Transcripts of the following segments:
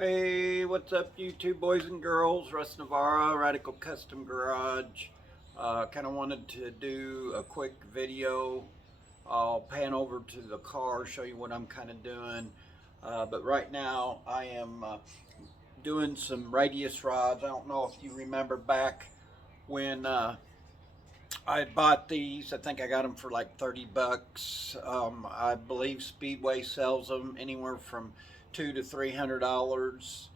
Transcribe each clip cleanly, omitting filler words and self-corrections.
Hey, what's up, YouTube boys and girls? Russ Navarro, Radical Custom Garage. Kind of wanted to do a quick video. I'll pan over to the car, show you what I'm kind of doing. But right now, I am doing some radius rods. I don't know if you remember back when I bought these. I think I got them for like 30 bucks. I believe Speedway sells them anywhere from $200 to $300.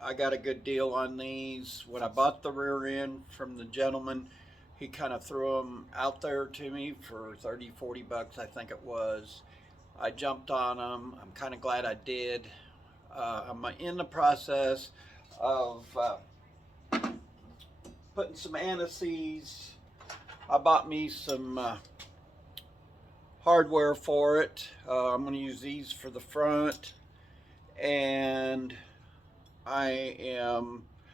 I got a good deal on these. When I bought the rear end from the gentleman, he kind of threw them out there to me for 30, 40 bucks, I think it was. I jumped on them. I'm kind of glad I did. I'm in the process of putting some anti-seize. I bought me some hardware for it. I'm going to use these for the front, and I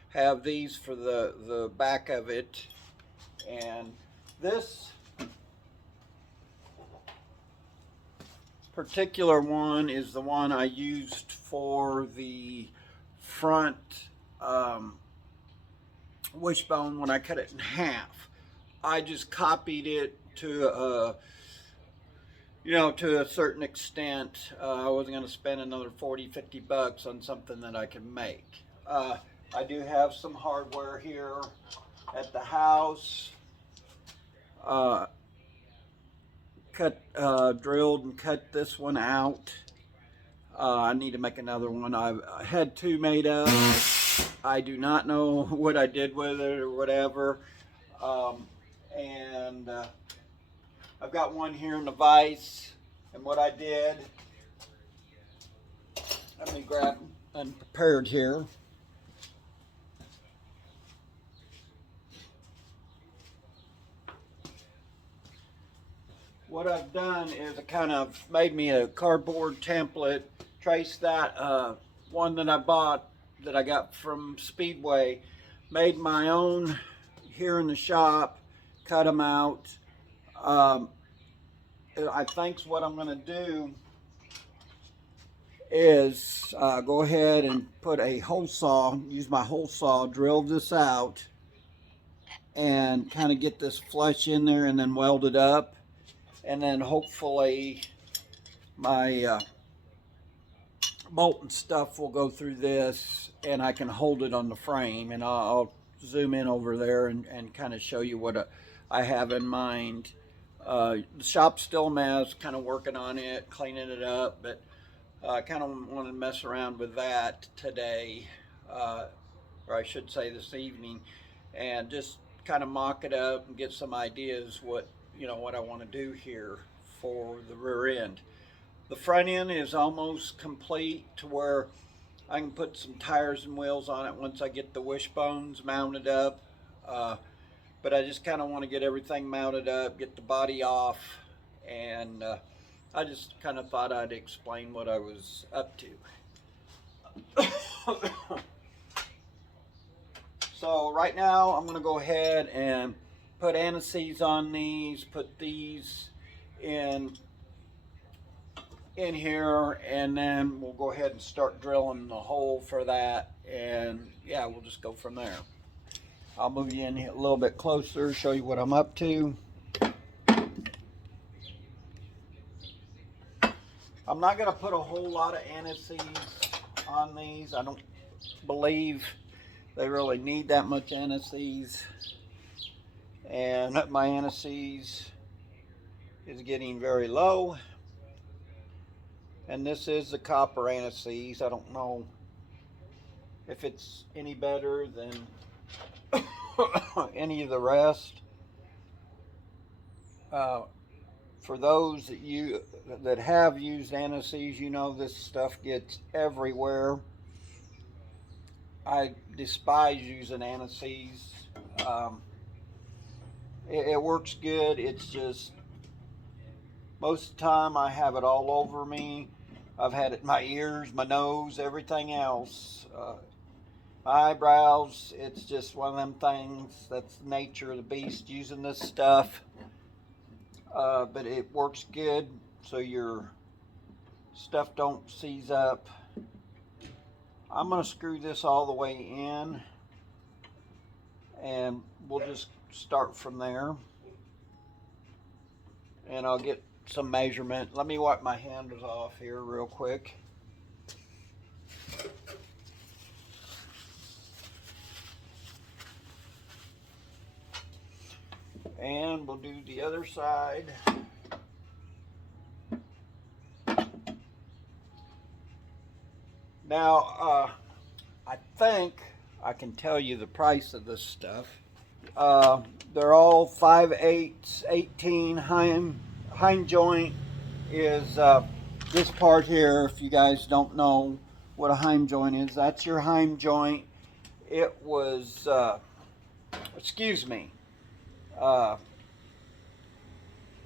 have these for the back of it. And this particular one is the one I used for the front wishbone when I cut it in half. I just copied it to to a certain extent. I wasn't going to spend another 40, 50 bucks on something that I could make. I do have some hardware here at the house. Drilled and cut this one out. I need to make another one. I had two made up. I do not know what I did with it or whatever. And I've got one here in the vise. And what I did, let me grab unprepared here. What I've done is I kind of made me a cardboard template, traced that one that I bought that I got from Speedway, made my own here in the shop, cut them out. I think what I'm going to do is go ahead and put a hole saw, use my hole saw, drill this out, and kind of get this flush in there and then weld it up. And then hopefully my bolt and stuff will go through this and I can hold it on the frame. And I'll zoom in over there and kind of show you what I have in mind. The shop's still a mess, kind of working on it, cleaning it up, but I kind of want to mess around with that today, or I should say this evening, and just kind of mock it up and get some ideas what I want to do here for the rear end. The front end is almost complete to where I can put some tires and wheels on it once I get the wishbones mounted up. But I just kind of want to get everything mounted up, get the body off, and I just kind of thought I'd explain what I was up to. So right now I'm going to go ahead and put anti-seize on these, put these in here, and then we'll go ahead and start drilling the hole for that, and yeah, we'll just go from there. I'll move you in a little bit closer, show you what I'm up to. I'm not going to put a whole lot of anti-seize on these. I don't believe they really need that much anti-seize. And my anti-seize is getting very low. And this is the copper anti-seize. I don't know if it's any better than any of the rest. For those that have used anti-seize, you know this stuff gets everywhere. I despise using anti-seize. It works good. It's just most of the time I have it all over me. I've had it in my ears, my nose, everything else. My eyebrows. It's just one of them things. That's the nature of the beast using this stuff. But it works good so your stuff don't seize up. I'm going to screw this all the way in, and we'll just start from there. And I'll get some measurement. Let me wipe my hands off here real quick. And we'll do the other side. Now, I think I can tell you the price of this stuff. They're all 5/8, 18 Heim joint is this part here. If you guys don't know what a Heim joint is, that's your Heim joint. It was, excuse me,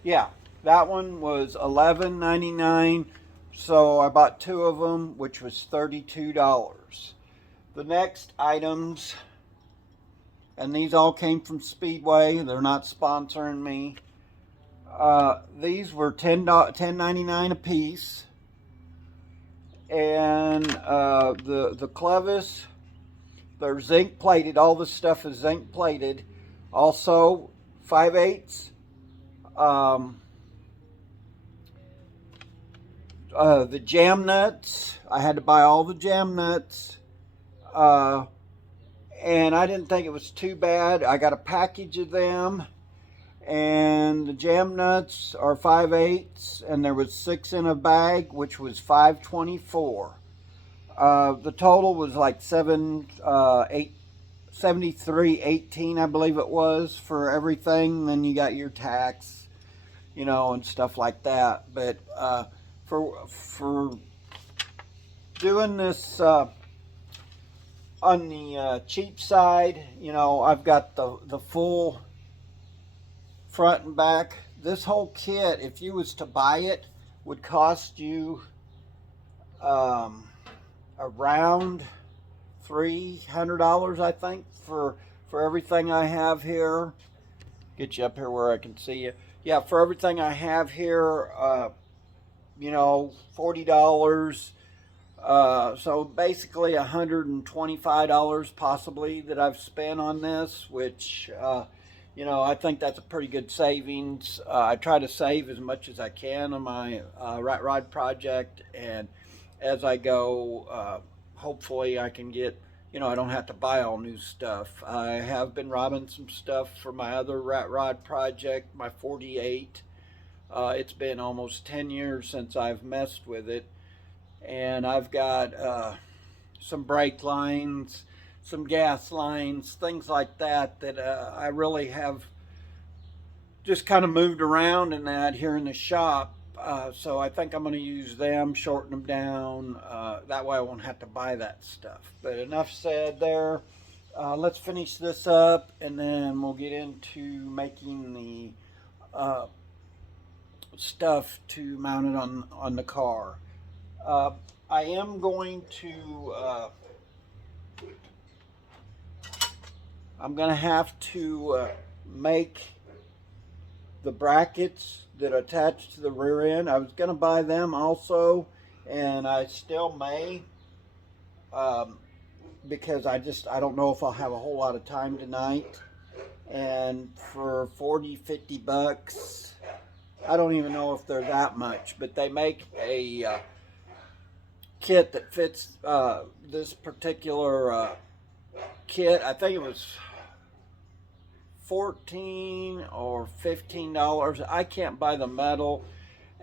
yeah, that one was $11.99. So I bought 2 of them, which was $32. The next items, and these all came from Speedway. They're not sponsoring me. These were $10.99 a piece. And the Clevis, they're zinc plated. All this stuff is zinc plated. Also 5/8. The jam nuts, I had to buy all the jam nuts, and I didn't think it was too bad. I got a package of them, and the jam nuts are 5/8, and there was 6 in a bag, which was $5.24. The total was like $73.18, I believe it was, for everything. Then you got your tax, you know, and stuff like that. But for doing this on the cheap side, you know, I've got the full front and back. This whole kit, if you was to buy it, would cost you around $300, I think, for everything I have here. Get you up here where I can see you. Yeah, for everything I have here, you know, $40. So basically $125 possibly that I've spent on this, which, you know, I think that's a pretty good savings. I try to save as much as I can on my Rat Rod project, and as I go, hopefully I can get, you know, I don't have to buy all new stuff. I have been robbing some stuff for my other Rat Rod project, my 48. It's been almost 10 years since I've messed with it, and I've got some brake lines, some gas lines, things like that that I really have just kind of moved around in that here in the shop. So I think I'm going to use them, shorten them down. That way I won't have to buy that stuff. But enough said there. Let's finish this up, and then we'll get into making the stuff to mount it on the car. I am going to I'm gonna have to make the brackets that attach to the rear end. I was gonna buy them also, and I still may, because I don't know if I'll have a whole lot of time tonight. And for 40-50 bucks, I don't even know if they're that much, but they make a kit that fits this particular kit. I think it was $14 or $15. I can't buy the metal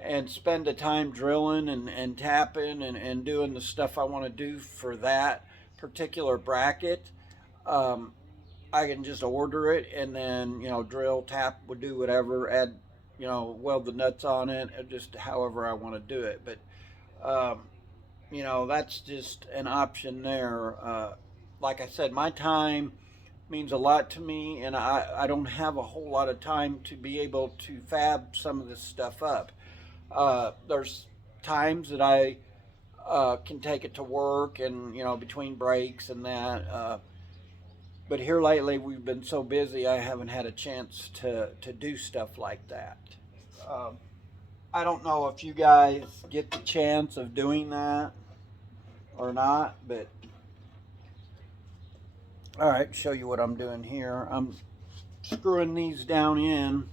and spend the time drilling and tapping and doing the stuff I want to do for that particular bracket. I can just order it, and then, you know, drill, tap, would do whatever, add, you know, weld the nuts on it, just however I want to do it. But you know, that's just an option there. Like I said, my time means a lot to me, and I don't have a whole lot of time to be able to fab some of this stuff up. There's times that I can take it to work, and, you know, between breaks and that. But here lately, we've been so busy, I haven't had a chance to do stuff like that. I don't know if you guys get the chance of doing that or not, but All right, show you what I'm doing here. I'm screwing these down in,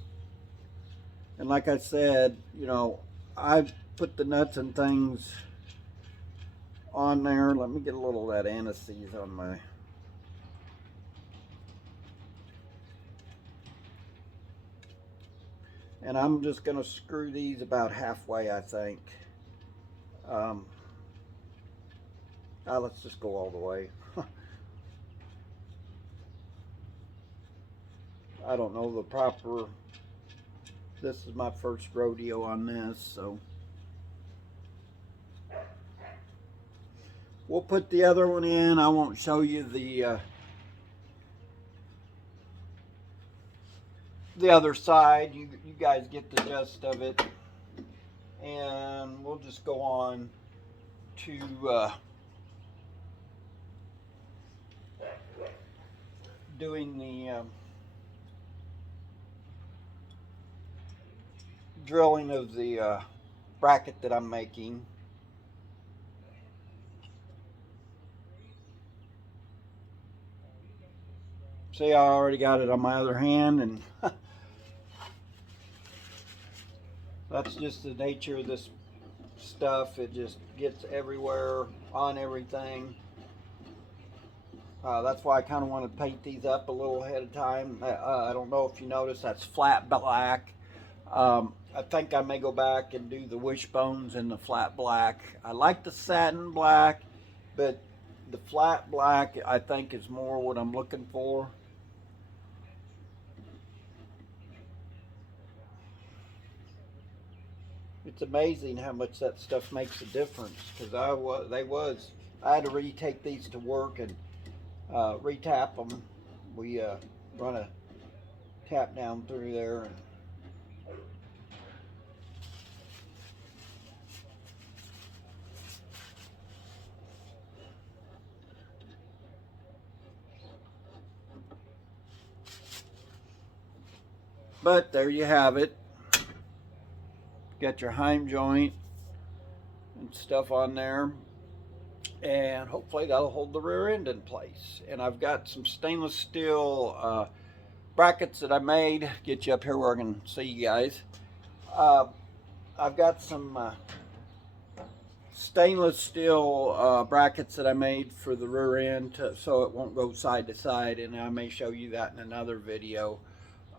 and like I said, you know, I put the nuts and things on there. Let me get a little of that anise on my. And I'm just going to screw these about halfway, I think. Let's just go all the way. I don't know the proper. This is my first rodeo on this, so. We'll put the other one in. I won't show you the other side. You guys get the gist of it. And we'll just go on to doing the drilling of the bracket that I'm making. See, I already got it on my other hand, and that's just the nature of this stuff. It just gets everywhere on everything. That's why I kind of want to paint these up a little ahead of time. I don't know if you noticed, that's flat black. I think I may go back and do the wishbones in the flat black. I like the satin black, but the flat black I think is more what I'm looking for. It's amazing how much that stuff makes a difference, because I had to retake these to work and retap them. We run a tap down through there. But there you have it. Got your heim joint and stuff on there, and hopefully that'll hold the rear end in place. And I've got some stainless steel brackets that I made. Get you up here where I can see you guys. I've got some stainless steel brackets that I made for the rear end so it won't go side to side, and I may show you that in another video.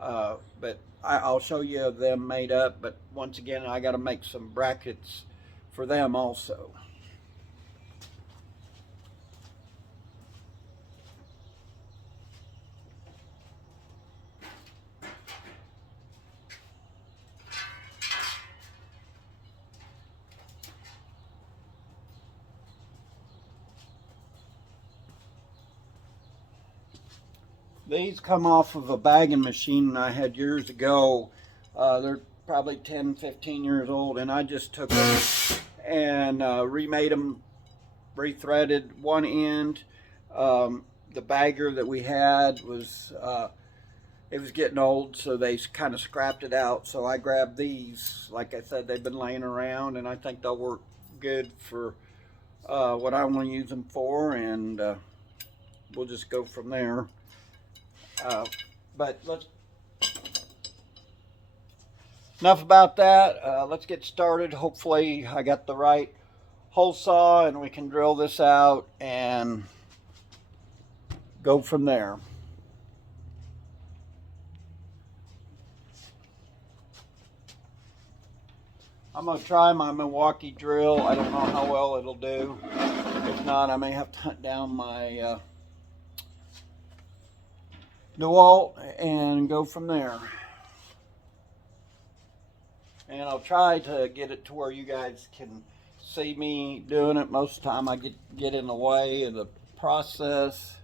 But I'll show you them made up, but once again I got to make some brackets for them also. These come off of a bagging machine I had years ago. They're probably 10, 15 years old, and I just took them and remade them, rethreaded one end. The bagger that we had was, it was getting old, so they kind of scrapped it out. So I grabbed these. Like I said, they've been laying around, and I think they'll work good for what I want to use them for, and we'll just go from there. But enough about that. Let's get started. Hopefully I got the right hole saw and we can drill this out and go from there. I'm going to try my Milwaukee drill. I don't know how well it'll do. If not, I may have to hunt down my DeWalt and go from there. And I'll try to get it to where you guys can see me doing it. Most of the time I get in the way of the process.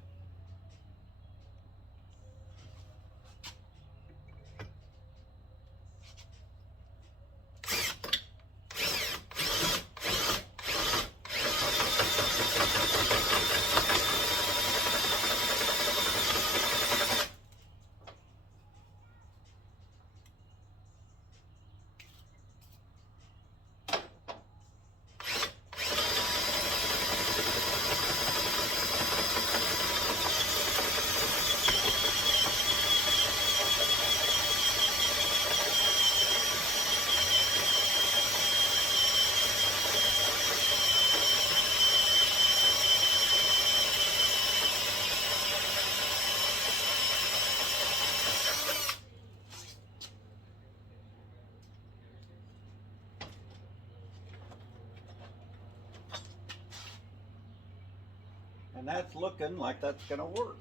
And that's looking like that's going to work.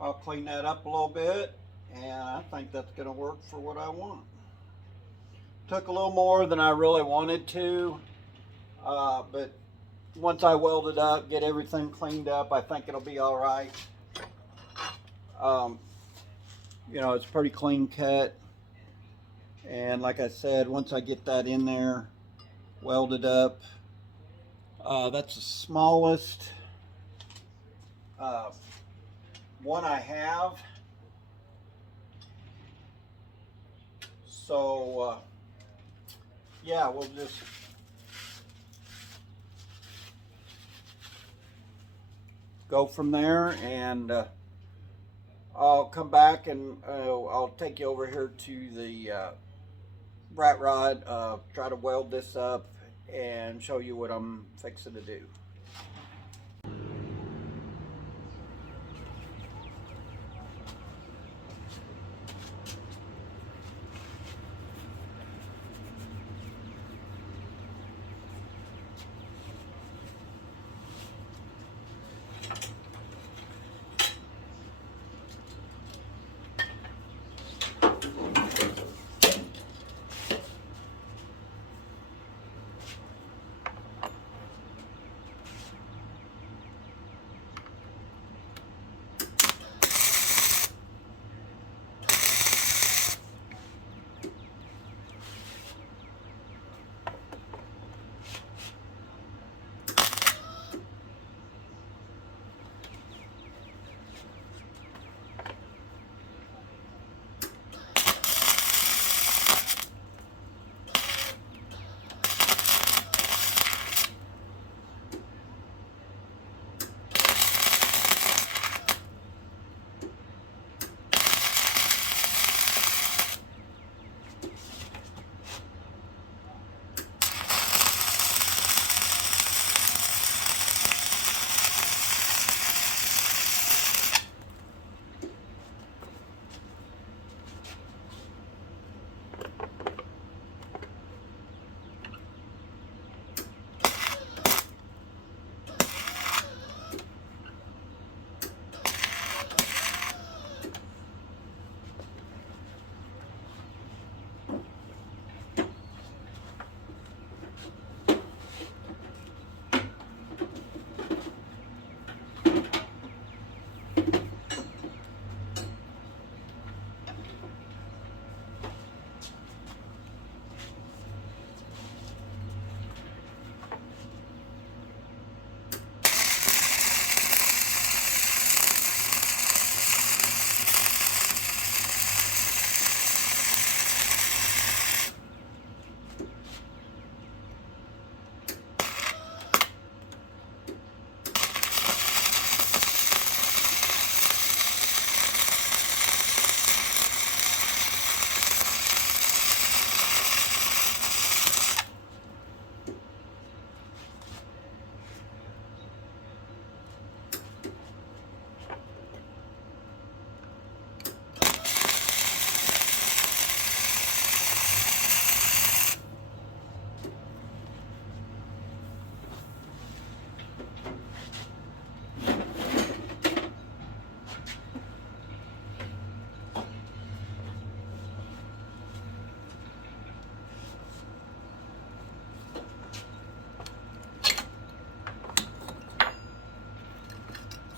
I'll clean that up a little bit, and I think that's going to work for what I want. Took a little more than I really wanted to, but once I weld it up, get everything cleaned up, I think it'll be all right. You know, it's pretty clean cut, and like I said, once I get that in there, welded up, that's the smallest one I have. So yeah, we'll just go from there, and I'll come back and I'll take you over here to the rat rod, try to weld this up and show you what I'm fixing to do.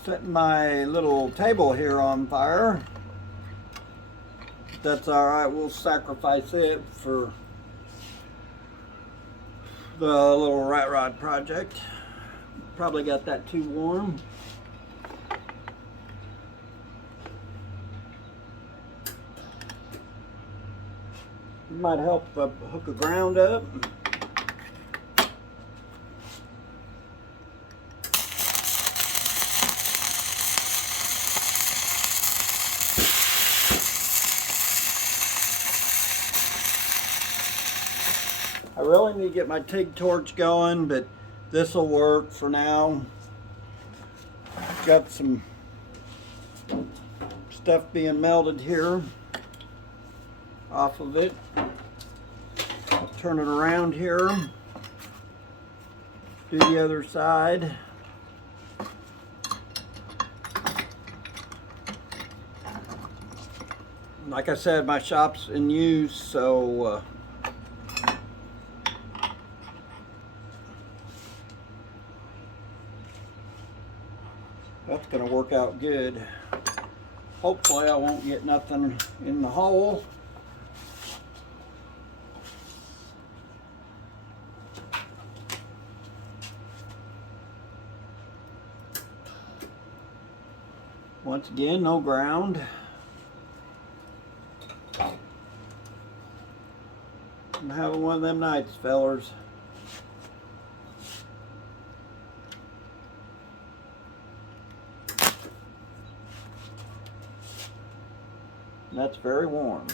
Setting my little table here on fire. That's all right, we'll sacrifice it for the little rat rod project. Probably got that too warm. Might help hook a ground up. I really need to get my TIG torch going, but this will work for now. Got some stuff being melted here off of it. I'll turn it around here. Do the other side. Like I said, my shop's in use, so that's going to work out good. Hopefully I won't get nothing in the hole. Once again, no ground. I'm having one of them nights, fellers. And that's very warm.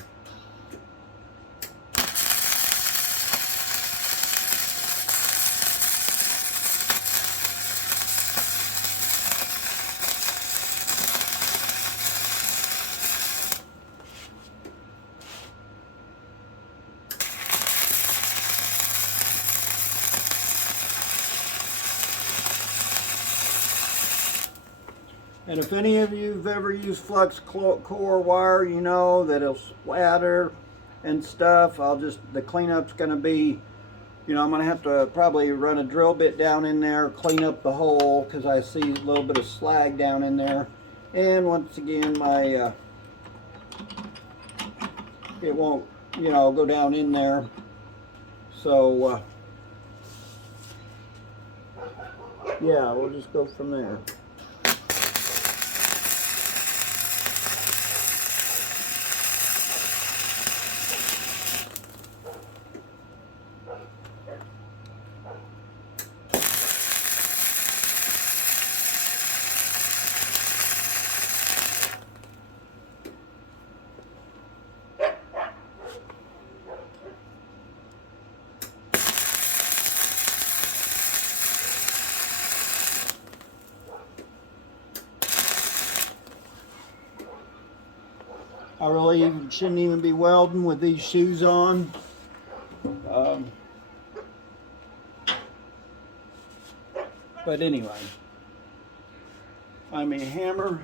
And if any of you have ever used flux core wire, you know that it'll splatter and stuff. The cleanup's going to be, you know, I'm going to have to probably run a drill bit down in there, clean up the hole, because I see a little bit of slag down in there. And once again, my, it won't, you know, go down in there. So, yeah, we'll just go from there. I really shouldn't even be welding with these shoes on. But anyway, find me a hammer.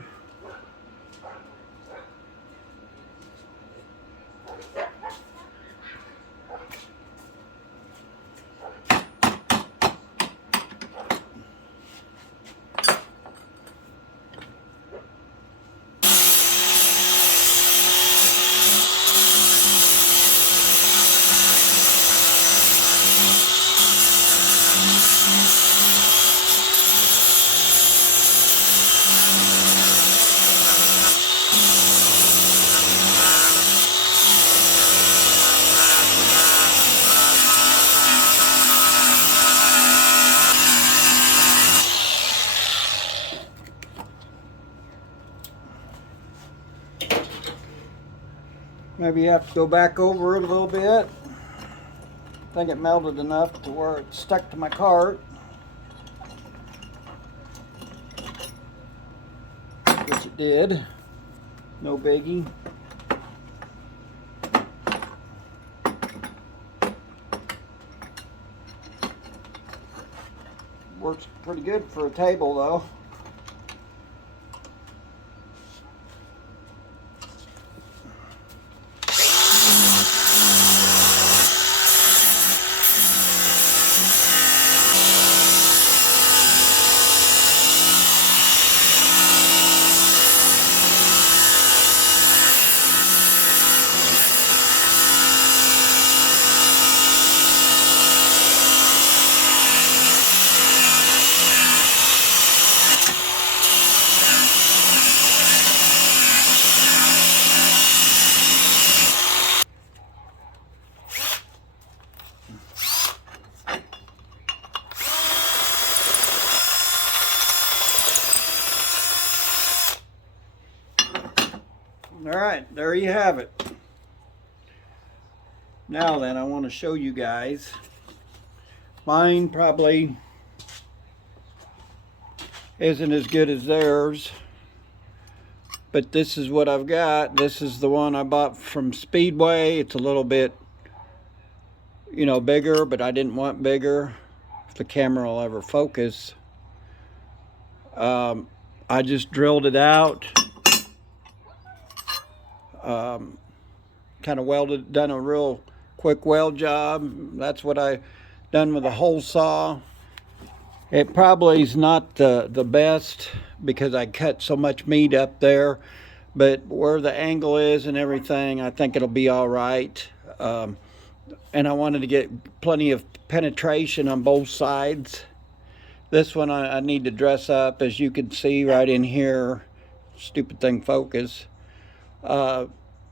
Maybe you have to go back over it a little bit. I think it melted enough to where it stuck to my cart. Which it did. No biggie. Works pretty good for a table though. All right, there you have it. Now then, I want to show you guys. Mine probably isn't as good as theirs, but this is what I've got. This is the one I bought from Speedway. It's a little bit, you know, bigger, but I didn't want bigger. If the camera will ever focus. I just drilled it out. Kind of welded, done a real quick weld job. That's what I done with a hole saw. It probably is not the best because I cut so much meat up there, but where the angle is and everything, I think it'll be all right. And I wanted to get plenty of penetration on both sides. This one I need to dress up, as you can see right in here. Stupid thing focus.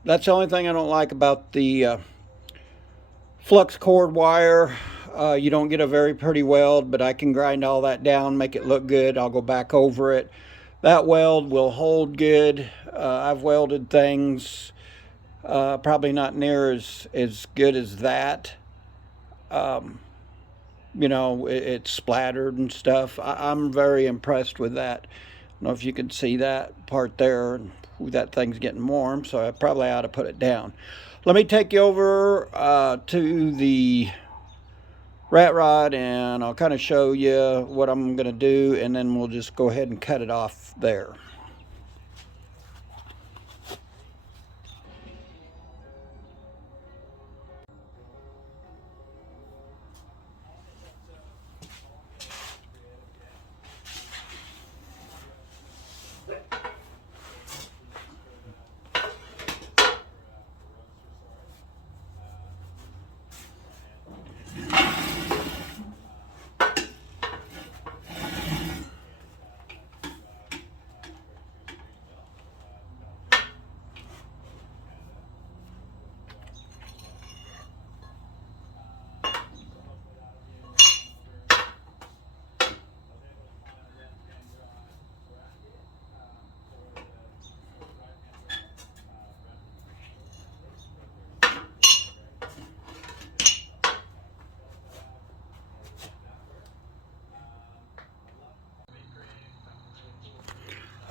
That's the only thing I don't like about the flux cord wire. You don't get a very pretty weld, but I can grind all that down, make it look good. I'll go back over it. That weld will hold good. I've welded things probably not near as good as that. You know, it's splattered and stuff. I'm very impressed with that. I don't know if you can see that part there. That thing's getting warm, so I probably ought to put it down. Let me take you over to the rat rod, and I'll kind of show you what I'm going to do, and then we'll just go ahead and cut it off there.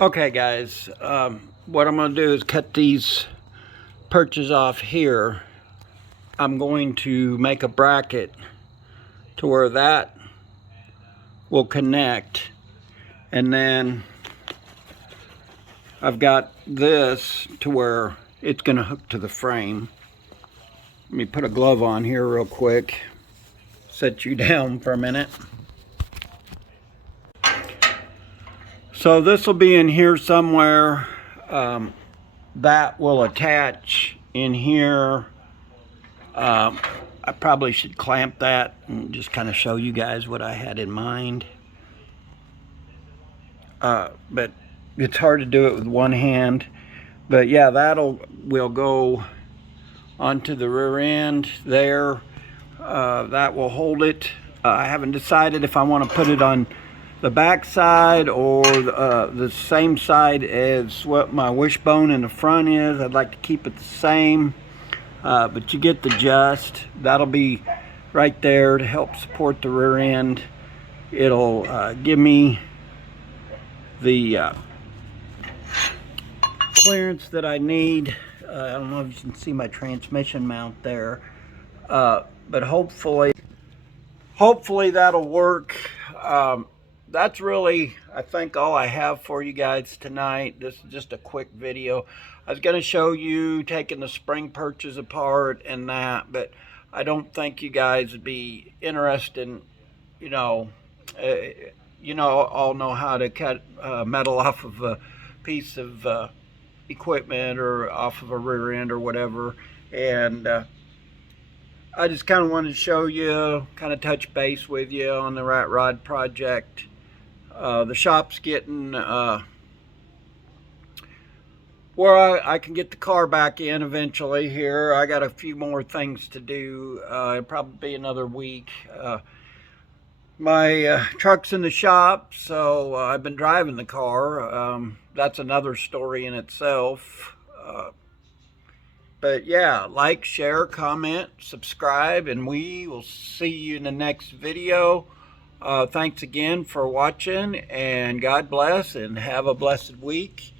Okay guys, what I'm going to do is cut these perches off here. I'm going to make a bracket to where that will connect, and then I've got this to where it's going to hook to the frame. Let me put a glove on here real quick, set you down for a minute. So this will be in here somewhere. That will attach in here. I probably should clamp that and just kind of show you guys what I had in mind. But it's hard to do it with one hand. But yeah, will go onto the rear end there. That will hold it. I haven't decided if I want to put it on the back side or the same side as what my wishbone in the front is. I'd like to keep it the same, but you get the gist. That'll be right there to help support the rear end. It'll give me the clearance that I need. I don't know if you can see my transmission mount there, but hopefully that'll work. That's really, I think, all I have for you guys tonight. This is just a quick video. I was going to show you taking the spring perches apart and that, but I don't think you guys would be interested in, all know how to cut metal off of a piece of equipment or off of a rear end or whatever. And I just kind of wanted to show you, kind of touch base with you on the rat rod project. The shop's getting where I can get the car back in eventually here. I got a few more things to do. It'll probably be another week. My truck's in the shop, so I've been driving the car. That's another story in itself. But yeah, like, share, comment, subscribe, and we will see you in the next video. Thanks again for watching, and God bless, and have a blessed week.